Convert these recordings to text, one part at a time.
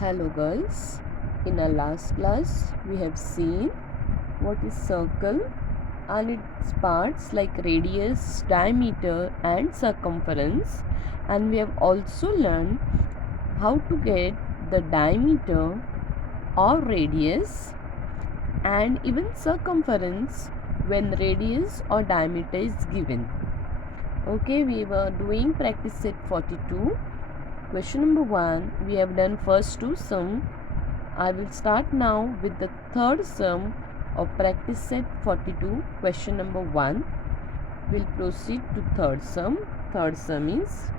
Hello girls, in our last class we have seen what is circle and its parts like radius, diameter and circumference, and we have also learned how to get the diameter or radius and even circumference when radius or diameter is given. Okay, we were doing practice set 42. Question number 1, we have done first two sum. I will start now with the third sum of practice set 42. Question number 1. We'll proceed to third sum. Third sum is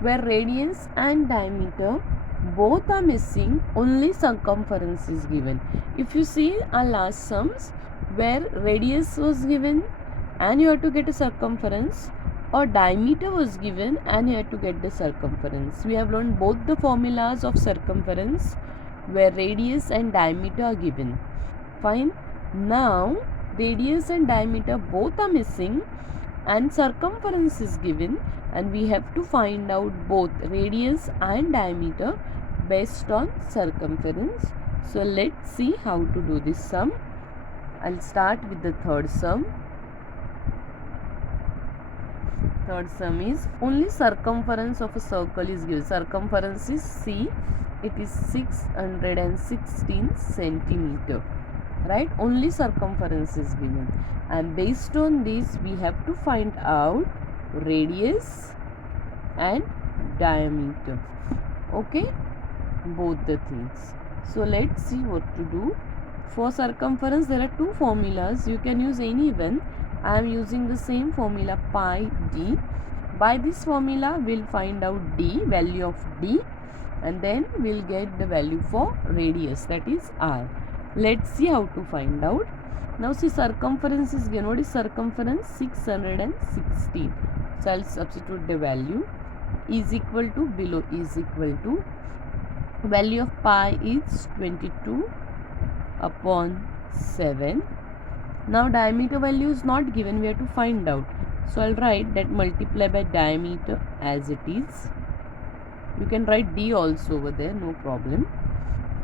where radius and diameter both are missing, only circumference is given. If you see our last sums where radius was given and you have to get a circumference, or diameter was given and you have to get the circumference. We have learned both the formulas of circumference where radius and diameter are given. Fine. Now radius and diameter both are missing and circumference is given, and we have to find out both radius and diameter based on circumference. So let's see how to do this sum. I'll start with the third sum. Third sum is only circumference of a circle is given. Circumference is C. It is 616 centimeter. Right? Only circumference is given. And based on this, we have to find out radius and diameter. Okay? Both the things. So let's see what to do. For circumference, there are two formulas. You can use any one. I am using the same formula pi d. By this formula we'll find out d, value of d, and then we'll get the value for radius, that is r. Let's see how to find out. Now see, circumference is given. What is circumference? 616. So I'll substitute the value. Is equal to, below is equal to, value of pi is 22 upon 7. Now diameter value is not given, we have to find out. So I'll write that multiply by diameter as it is. You can write d also over there, no problem.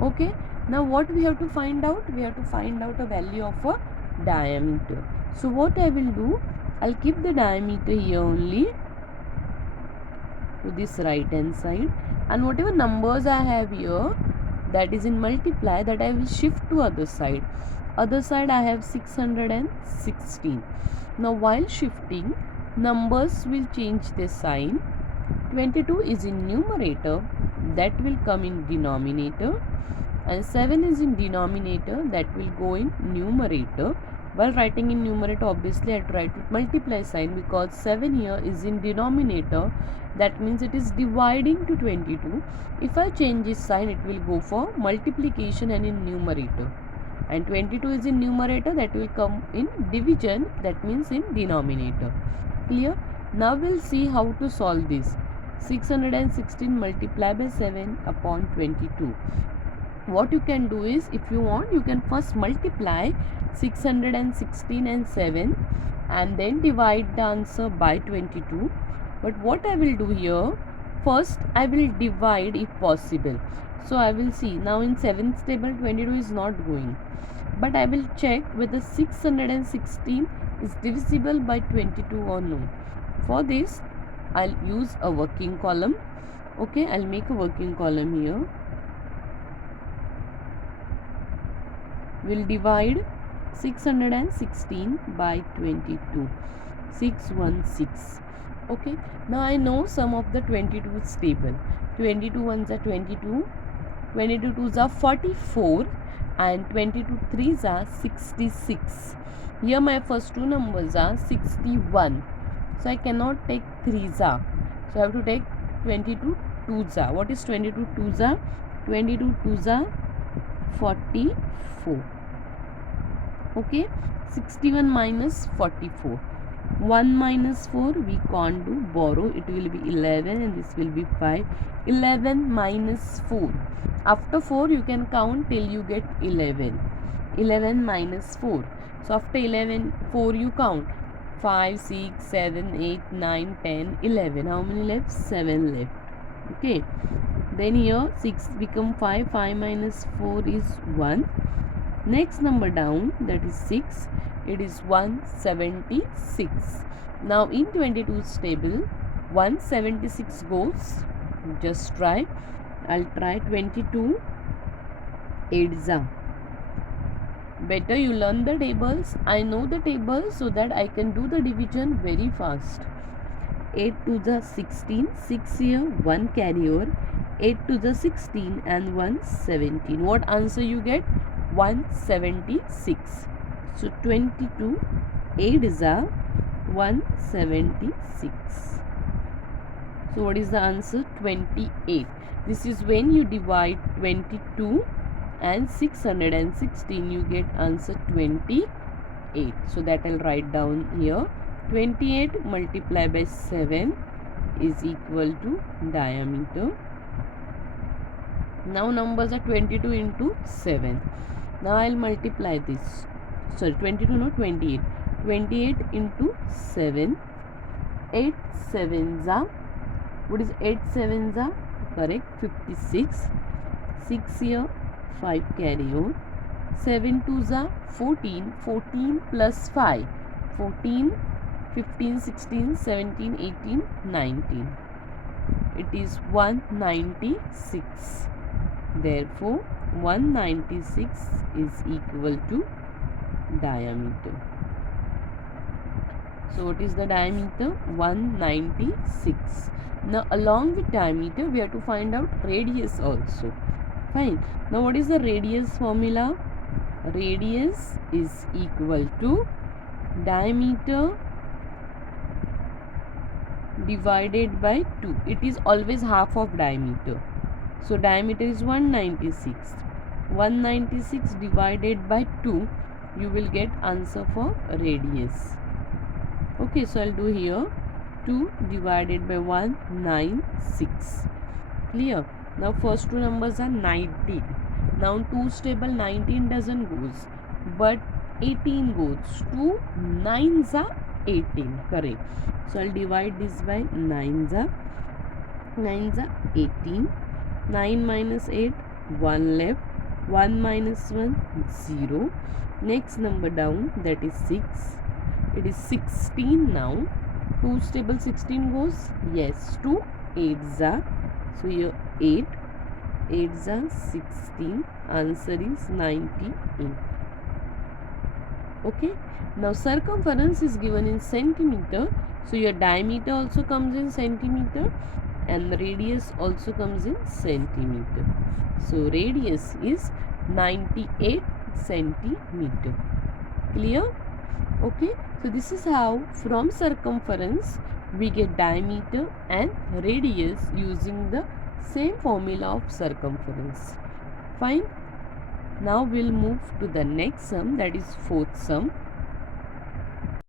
Okay, now what we have to find out? We have to find out a value of a diameter. So what I will do, I'll keep the diameter here only to this right hand side, and whatever numbers I have here that is in multiply, that I will shift to other side. Other side I have 616. Now while shifting, numbers will change their sign. 22 is in numerator, that will come in denominator, and 7 is in denominator, that will go in numerator. While writing in numerator, obviously I have to write with multiply sign because 7 here is in denominator, that means it is dividing to 22. If I change this sign, it will go for multiplication and in numerator. And 22 is in numerator, that will come in division, that means in denominator. Clear? Now we'll see how to solve this. 616 multiplied by 7 upon 22. What you can do is, if you want, you can first multiply 616 and 7 and then divide the answer by 22. But what I will do here, first I will divide if possible. So I will see, now in 7th table 22 is not going, but I will check whether 616 is divisible by 22 or no. For this I'll use a working column. Okay, I'll make a working column here. We'll divide 616 by 22. 616. Okay, now I know sum of the 22 is stable. 22 ones are 22, 22 twos are 44, and 22 threes are 66. Here my first two numbers are 61. So I cannot take threes are. So I have to take 22 twos are. What is 22 twos are? 22 twos are 44. Okay, 61 minus 44. 1 minus 4 we can't do, borrow, it will be 11 and this will be 5. 11 minus 4. After 4 you can count till you get 11. 11 minus 4. So after 11, 4 you count. 5, 6, 7, 8, 9, 10, 11. How many left? 7 left. Okay. Then here 6 become 5. 5 minus 4 is 1. Next number down, that is 6. It is 176. Now in 22's table, 176 goes. Just try. I'll try 22. 8s are. Better you learn the tables. I know the tables so that I can do the division very fast. 8 to the 16. 6 here. 1 carry over. 8 to the 16 and 1 17. What answer you get? 176. So 22. 8 is a 176. So what is the answer? 28. This is when you divide 22 and 616, you get answer 28. So that I'll write down here. 28 multiplied by 7 is equal to diameter. Now numbers are 22 into 7. Now I'll multiply this. Sorry, 22 no 28. 28 into 7. 8 sevens are. What is 8 sevens are? Correct. 56. 6 here. 5 carry on. 7 twos are 14. 14 plus 5. 14, 15, 16, 17, 18, 19. It is 196. Therefore, 196 is equal to diameter. So, what is the diameter? 196. Now, along with diameter, we have to find out radius also. Fine. Now, what is the radius formula? Radius is equal to diameter divided by 2. It is always half of diameter. So diameter is 196. 196 divided by 2, you will get answer for radius. Okay, so I'll do here 2 divided by 196. Clear? Now first two numbers are 19. Now 2's table 19 doesn't goes, but 18 goes. 2 9s are 18. Correct. So I'll divide this by 9s are 18. 9 minus 8, 1 left. 1 minus 1, 0. Next number down, that is 6. It is 16 now. 2's table 16 goes. Yes, 2 8s are. So here 8. 8s are 16. Answer is 98. Okay. Now circumference is given in centimeter. So your diameter also comes in centimeter and the radius also comes in centimeter. So radius is 98 centimeter. Clear? Okay. So this is how from circumference we get diameter and radius using the same formula of circumference. Fine. Now we'll move to the next sum, that is fourth sum.